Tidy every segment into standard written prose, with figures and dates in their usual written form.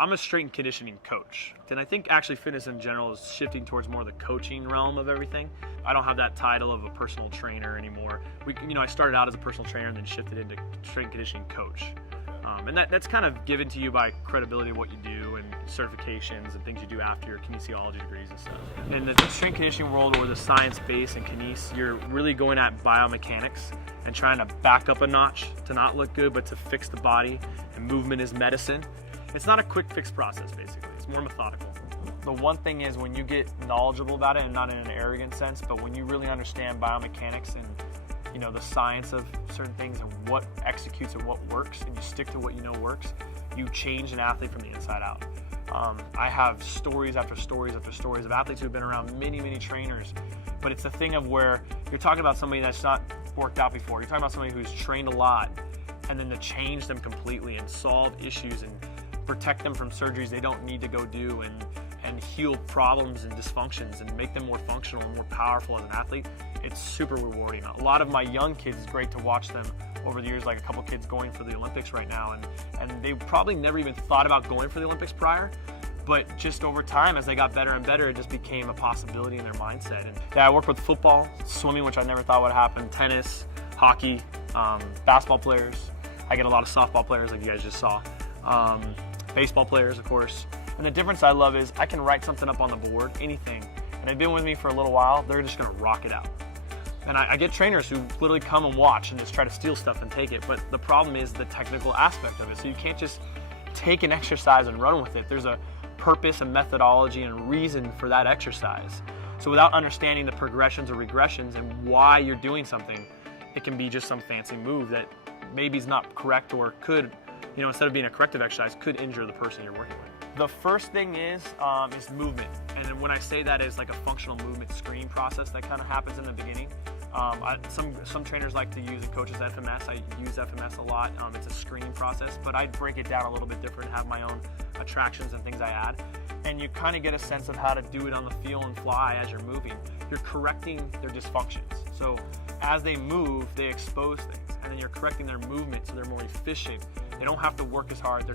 I'm a strength and conditioning coach, and I think actually fitness in general is shifting towards more the coaching realm of everything. I don't have that title of a personal trainer anymore. I started out as a personal trainer and then shifted into strength and conditioning coach. And that's kind of given to you by credibility of what you do and certifications and things you do after your kinesiology degrees and stuff. In the strength and conditioning world, or the science base and kines, you're really going at biomechanics and trying to back up a notch to not look good, but to fix the body, and movement is medicine. It's not a quick fix process, basically. It's more methodical. The one thing is, when you get knowledgeable about it, and not in an arrogant sense, but when you really understand biomechanics and the science of certain things and what executes and what works, and you stick to what you know works, you change an athlete from the inside out. I have stories after stories after stories of athletes who've been around many, many trainers, but it's a thing of where you're talking about somebody that's not worked out before. You're talking about somebody who's trained a lot, and then to change them completely and solve issues and protect them from surgeries they don't need to go do, and heal problems and dysfunctions and make them more functional and more powerful as an athlete. It's super rewarding. A lot of my young kids, it's great to watch them over the years, like a couple kids going for the Olympics right now, and they probably never even thought about going for the Olympics prior, but just over time, as they got better and better, it just became a possibility in their mindset. And I work with football, swimming, which I never thought would happen, tennis, hockey, basketball players. I get a lot of softball players, like you guys just saw. Baseball players, of course. And the difference I love is I can write something up on the board, anything, and they've been with me for a little while, they're just gonna rock it out. And I get trainers who literally come and watch and just try to steal stuff and take it, but the problem is the technical aspect of it. So you can't just take an exercise and run with it. There's a purpose and methodology and reason for that exercise. So without understanding the progressions or regressions and why you're doing something, it can be just some fancy move that maybe is not correct, or could, instead of being a corrective exercise, could injure the person you're working with. The first thing is movement, and then when I say that, is like a functional movement screening process that kind of happens in the beginning. Some trainers like to use and coaches FMS. I use FMS a lot. It's a screening process, but I break it down a little bit different, have my own attractions and things I add, and you kind of get a sense of how to do it on the feel and fly as you're moving. You're correcting their dysfunctions. So as they move, they expose things, and then you're correcting their movement so they're more efficient. They don't have to work as hard.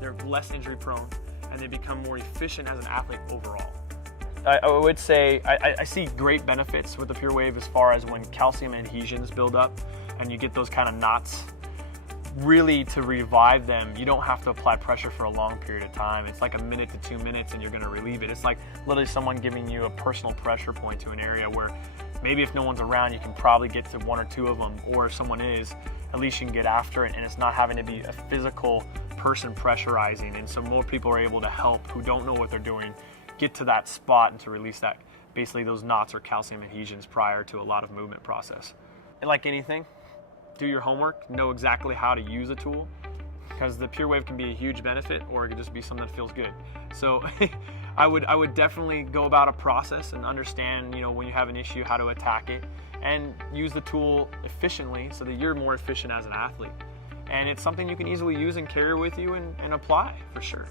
They're less injury prone, and they become more efficient as an athlete overall. I would say I see great benefits with the Pure Wave as far as when calcium adhesions build up and you get those kind of knots. Really, to revive them, you don't have to apply pressure for a long period of time. It's like a minute to 2 minutes and you're going to relieve it. It's like literally someone giving you a personal pressure point to an area where maybe if no one's around, you can probably get to 1 or 2 of them, or if someone is, at least you can get after it, and it's not having to be a physical person pressurizing. And so more people are able to help who don't know what they're doing get to that spot and to release that, basically those knots or calcium adhesions prior to a lot of movement process. And like anything, do your homework, know exactly how to use a tool, because the Pure Wave can be a huge benefit, or it could just be something that feels good. So I would definitely go about a process and understand, when you have an issue, how to attack it, and use the tool efficiently so that you're more efficient as an athlete. And it's something you can easily use and carry with you and apply, for sure.